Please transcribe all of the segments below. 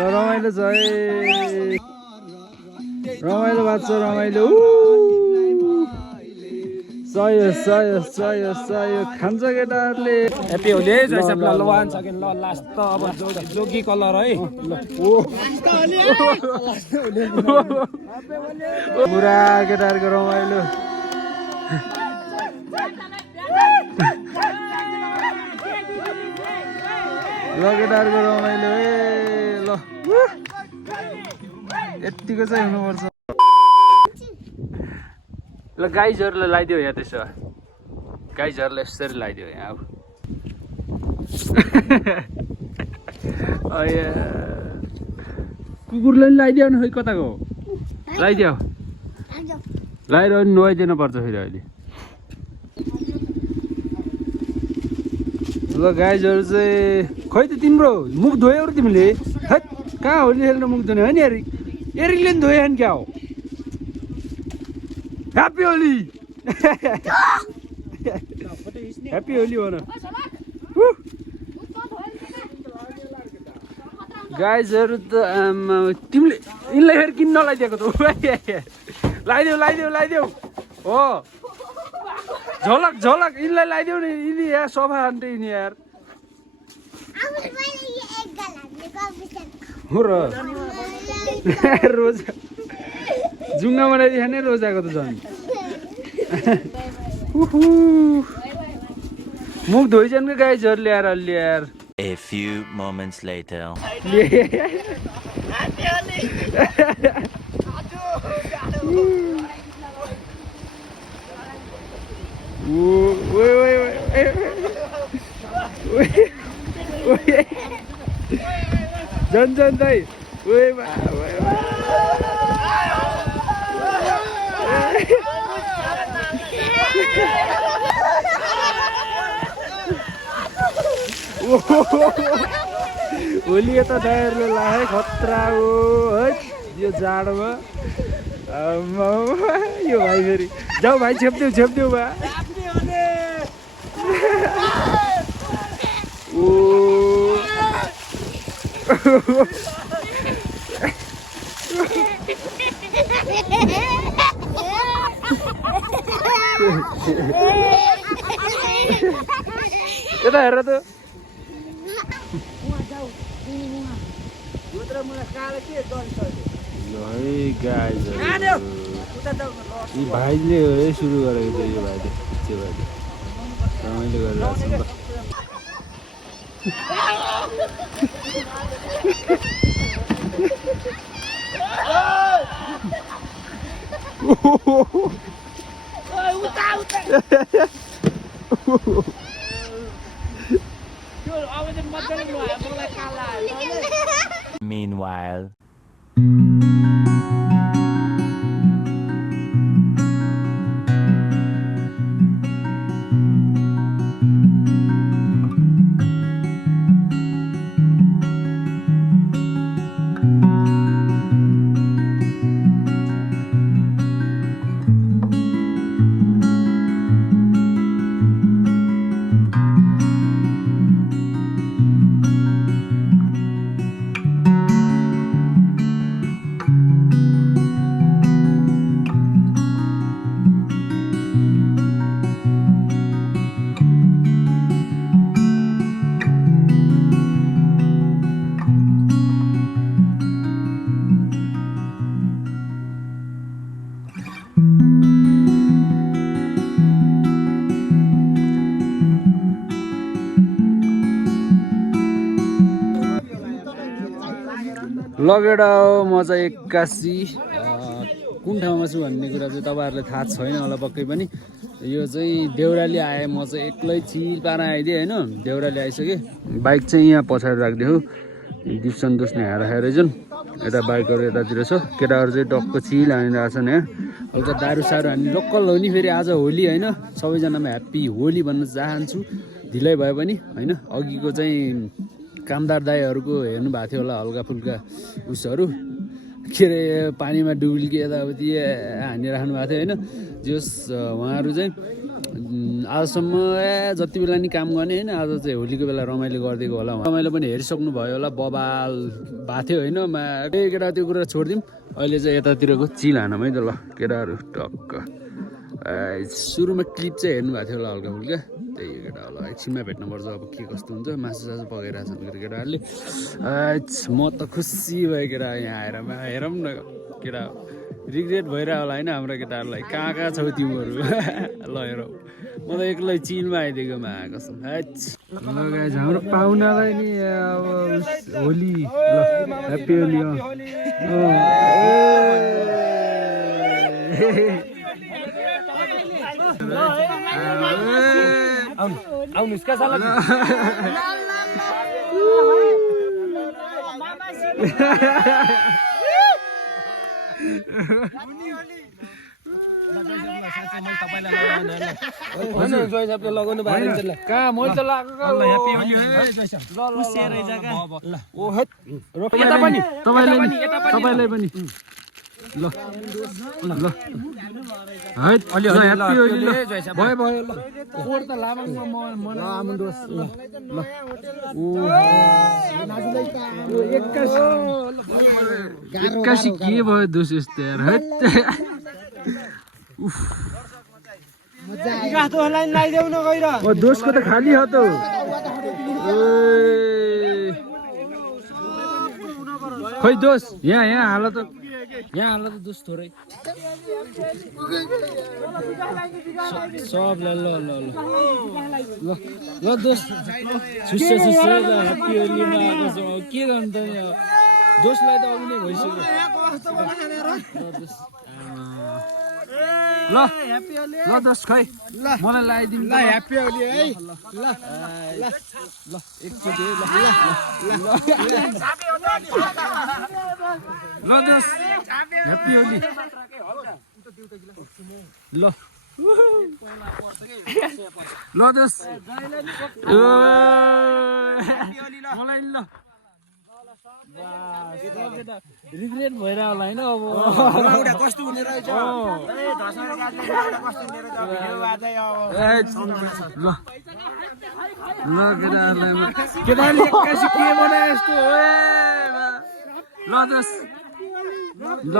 रमाइलो छ है रमाइलो भएको छ रमाइलो सयो सयो सयो सयो खान्छ केटाहरूले ह्याप्पी होली है जय सबला ल वान सेकेन्ड ल लास्ट त अब जोगी कलर है पुरा केटाहरूको रमाइलो ल केटाहरूको रमाइलो ए ल यतिको चाहिँ हुनुपर्छ ल गाइजहरूलाई लगाइदियो यहाँ त्यसो गाइजहरूलाई यसरी लगाइदियो यहाँ अब कुकुरलाई पनि लगाइदियो न खोइ कताको लगाइदियो लगाएर पनि नुहाइदिनु पर्छ फेरि अहिले ल गाइजहरू चाहिँ खोइ त तिम्रो मुख धोयो र तिमीले हैट कहाँ होली खेल्नु मुख धोने हो नि एरिकले पनि धोयो नि क्या हो ह्याप्पी होली ह्याप्पी होली हो न गाइजहरू त तिमीले यिनलाई फेरि किन नलाइदिएको त लगाइदेऊ लगाइदेऊ लगाइदेऊ हो झलक झलक यिनलाई लगाइदेऊ नि यिनी यहाँ सफा अन्त यिनी यार हो र रोजा जुङ्गा बनाइदियो नि रोजाको त झन् मुख धोइजनको गाइजहरू ल्याएर अलि यार A few moments later. झन् झन् दाइ होली यता दाइहरूले लाए खतरा हो है यो जाडोमा यो भाइ फेरि जाऊ भाइ छेप्देऊ छेप्देऊ बा यता हेर त यी भाइले हो है सुरु गरेको थियो यो भाइले त्यो भाइले रमाइलो गरिरहेको Meanwhile. लगेर म चाहिँ 81 कुन ठाउँमा छु भन्ने कुरा चाहिँ तपाईँहरूलाई थाहा छैन होला पक्कै पनि। यो चाहिँ देउराली आएँ, म चाहिँ एक्लै चिल पारा आइदिएँ होइन। देउराली आइसकेँ, बाइक चाहिँ यहाँ पछाडि राखिदिएको। दिप सन्तोष नै हाएर जुन यता बाइकहरू यतातिर छ, केटाहरू चाहिँ टक्क चिल हानिरहेको छन्। यहाँ हल्का दारू सारू हान्ने लोकल हो नि, फेरि आज होली होइन, सबैजनामा ह्याप्पी होली भन्न चाहन्छु। ढिलै भए पनि होइन, अघिको चाहिँ कामदार दाईहरूको हेर्नु भएको थियो होला हल्का फुल्का उसहरू के अरे पानीमा डुब्लिके यताउति हानिराख्नु भएको थियो होइन जस उहाँहरू चाहिँ आजसम्म जति बेला नि काम गर्ने होइन आज चाहिँ होलीको बेला रमाइलो गरिदिएको होला रमाइलो पनि हेरिसक्नु भयो होला बबाल भएको थियो होइन केटा त्यो कुरा छोडिदिउँ अहिले चाहिँ यतातिरको चिल हानौँ है त ल केटाहरू टक्क सुरुमा क्लिप चाहिँ हेर्नु भएको थियो होला हल्का फुल्का त्यही केटा होला एकछिनमा भेट्नुपर्छ अब के कस्तो हुन्छ मासु सासु पकाइरहेको छन् केटाहरूले म त खुसी भयो केटा यहाँ आएर हेरौँ न केटा रिग्रेट भइरहेको होला होइन हाम्रो केटाहरूलाई कहाँ कहाँ छौ तिमीहरू ल हेरौँ म त एक्लै चिलमा आइदिएको आएको छ हाम्रो पाहुनालाई नि अब होली ल ह्याप्पी होली आउनुहोस् क्या साला लगाउनु कहाँ मैले त तपाईँलाई पनि ल ल ल भयो भयो ल कोड त एक्कासी के भयो दोष यस्तो यार दोषको त खाली हो त खोइ दोष यहाँ हाल त दोष थोरै सबलाई ल ल ल ल ल दोष सुस्से ह्याप्पी होलीमा आएको छ के गर्नु त दोषलाई त अघि नै भइसक्यो ल ल दोष खै मलाई लगाइदिनु ल ह्याप्पी होली है ल ल एकचोटि ल दोष ह्याप्पी होली ल ल दोष मलाई ल रिग्रेट भइरहेको होला होइन अब कस्तो हुने रहेछ केटाहरूले एक्कासी के बनाए यस्तो ल दोष ल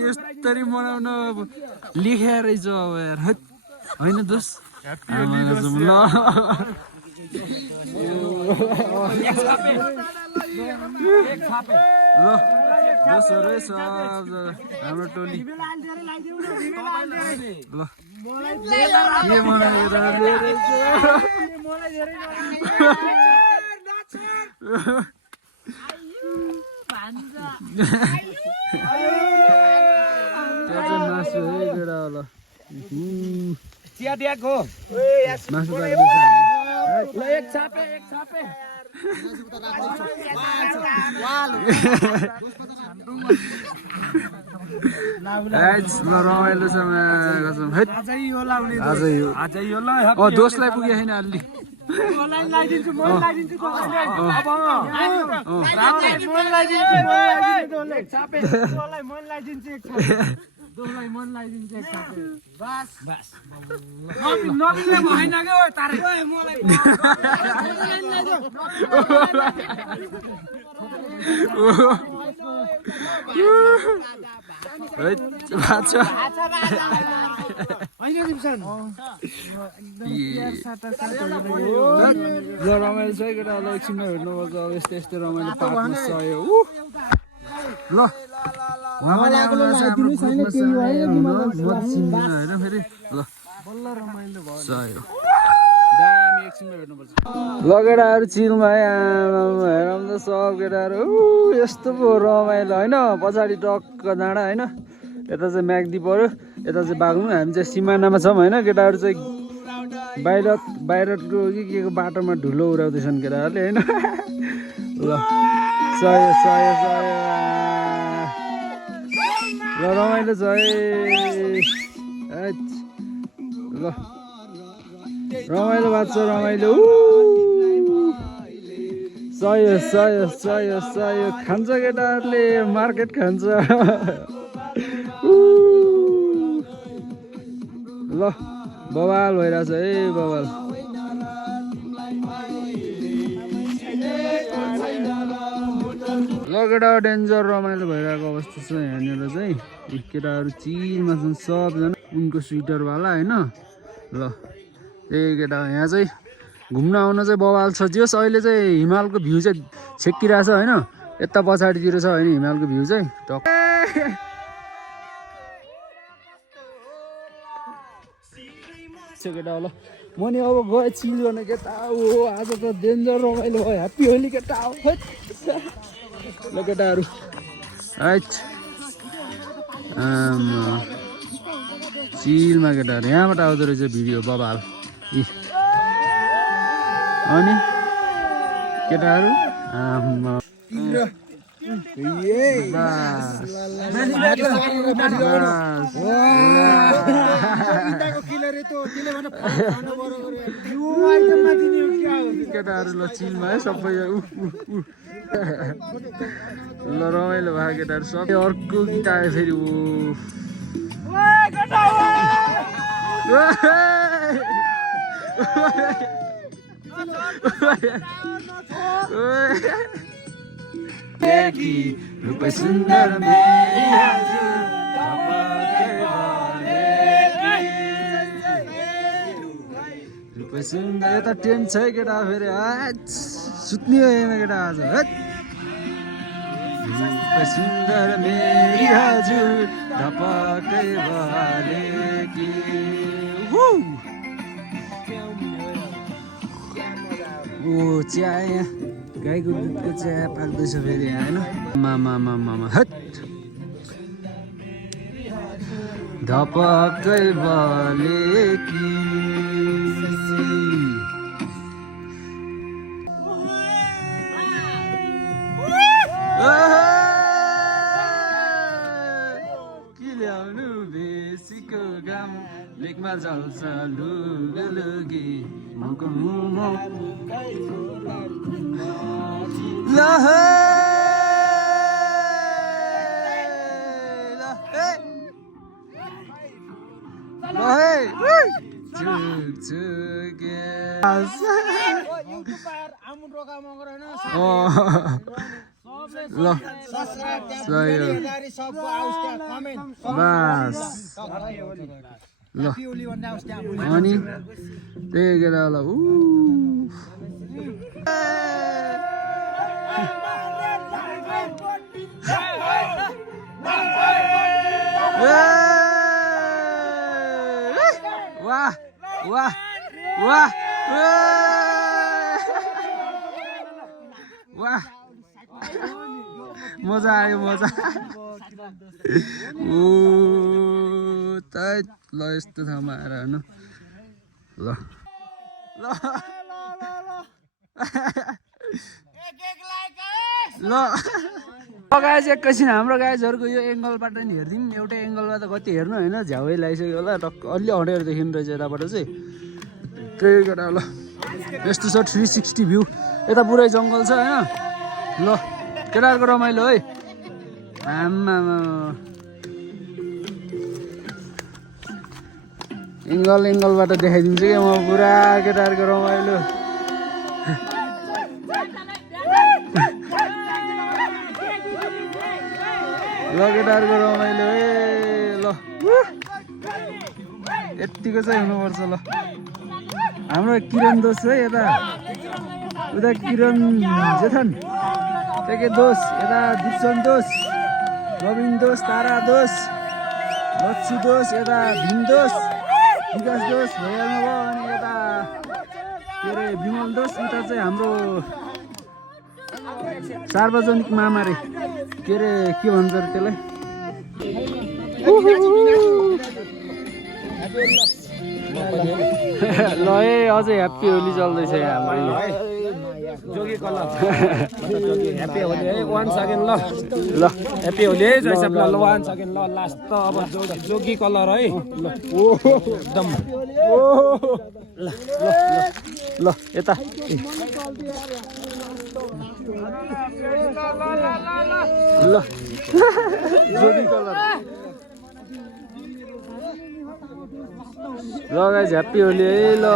यसरी मनाउनु अब लेख्या रहेछ अब यार होइन दोष ल दोषहरू सब हाम्रो टोली ल के मनाएर मासु है केटा होला मासु रमाइलो छ दोषलाई पुगे छैन अलि रमाइलो छ केटा एकछिनमा हेर्नुपर्छ अब यस्तो यस्तो रमाइलो पार्नु सक्यो ल केटाहरू चिलमा हेरौँ त सब केटाहरू यस्तो पो रमाइलो होइन पछाडि टक्क डाँडा होइन यता चाहिँ म्याग्दी पऱ्यो यता चाहिँ बाग्लुङ हामी चाहिँ सिमानामा छौँ होइन केटाहरू चाहिँ बाहिरको के को बाटोमा धुलो उडाउँदैछन् केटाहरूले होइन ल सय ल रमाइलो छ है ल रमाइलो भएको छ रमाइलो सय खान्छ केटाहरूले मार्केट खान्छ ल बवाल भइरहेछ है बवाल ल केटा डेन्जर रमाइलो भइरहेको अवस्था छ यहाँनिर चाहिँ केटाहरू चिलमा छन् सबजना उनको स्वेटरवाला होइन ल त्यही केटा यहाँ चाहिँ घुम्न आउन चाहिँ बवाल छ जोस् अहिले चाहिँ हिमालको भ्यू चाहिँ छेकिरहेछ होइन यता पछाडितिर छ होइन हिमालको भ्यू चाहिँ केटा ल म नि अब गएँ चिल गर्ने केटा हो आज त डेन्जर रमाइलो भयो ह्याप्पी होली केटा हो ल केटाहरू राइट चिलमा केटाहरू यहाँबाट आउँदो रहेछ भिडियो बबाल अनि केटाहरू केटाहरू ल चिलमा है सबै ल रमाइलो भयो केटाहरू सबै अर्को गीत आयो फेरि रूप सुन्दर रूप सुन्दर यता टेन्ट छ है केटा फेरि सुत्ने हो यहाँ केटा आज रूप सुन्दर मेरी हजुर धपकै भरेकी ओ चिया यहाँ गाईको दुधको चिया पाक्दैछ फेरि यहाँ होइन मामा हट धपकै भलेकी के ल्याउनु बेसीको घाम लेकमा जल्छ लुगी ल अनि त्यही केटालाई वाह वाह वाह वाह मजा आयो मजा ल यस्तो ठाउँमा आएर होइन ल ल ल गाइज एकैछिन हाम्रो गाइजहरूको यो एङ्गलबाट नि हेरिदिउँ एउटै एङ्गलबाट कति हेर्नु होइन झ्याउै लगाइसक्यो होला टक्क अलि हटेर देखिनु रहेछ यताबाट चाहिँ त्यही केटा ल यस्तो छ 360 भ्यू यता पुरै जङ्गल छ होइन ल केटाहरूको रमाइलो है आम्मा एङ्गलबाट देखाइदिन्छु क्या म पुरा केटाहरूको रमाइलो ल केटाहरूको रमाइलो है ल यत्तिको चाहिँ हुनुपर्छ ल हाम्रो किरण दोष है यता उता किरण जेठन के दोष यता दिप्सन दोष रविन दोष तारा दोष लच्छु दोष यता भीम दोष विकास दोष भइहाल्नु भयो अनि यता के अरे विमल दोष उता चाहिँ हाम्रो सार्वजनिक मामा रे के अरे के भन्छ अरे त्यसलाई ल है अझै ह्याप्पी होली चल्दैछ यहाँ जोगी कलर जोगी ह्याप्पी होली है वान्स अगेन ल ल ह्याप्पी होली है जैसे ल वान्स अगेन ल लास्ट त अब जोगी कलर है ओ एकदम ओ ल ल ल यता ल जोगी कलर ल गाइस ह्याप्पी होली है ल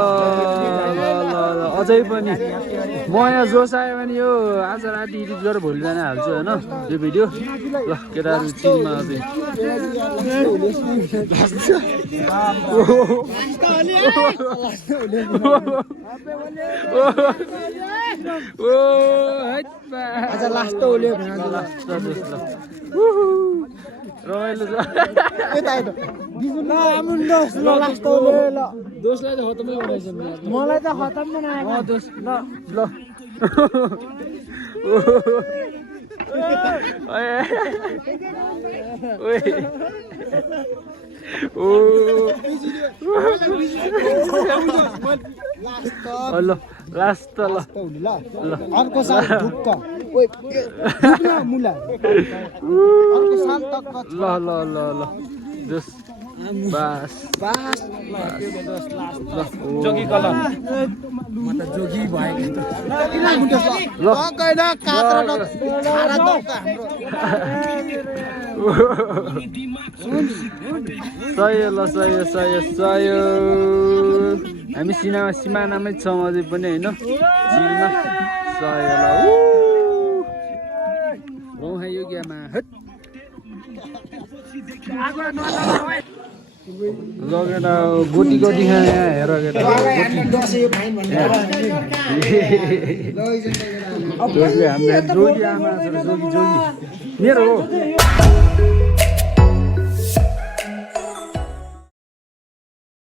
ल ल ल अझै पनि म यहाँ जोस आयो भने यो आज राति एडिट गरेर भोलि बिहान हाल्छु होइन यो भिडियो ल केटाहरू चिनमा अझै आज लास्ट होली हो रमाइलो छ दोस्लाई त खतमै बनाइछ मलाई त खतम बनाएको दोष ल ल ल लास्ट त ल अर्को साल ढुक्क मुला अर्को साल तक ल ल ल ल दोस बास जोगी कलर म त जोगी भएको ल कैना कात्रा खारा तक सही ल सही सही सही हामी सिमानामै छौँ अझै पनि होइन चिलमा सही ल रौँ यो ग्यामा लगेर गोटी गोटी खाने हेर केटा जोगी हाम्रो जोगी आमा जोगी जोगी मेरो हो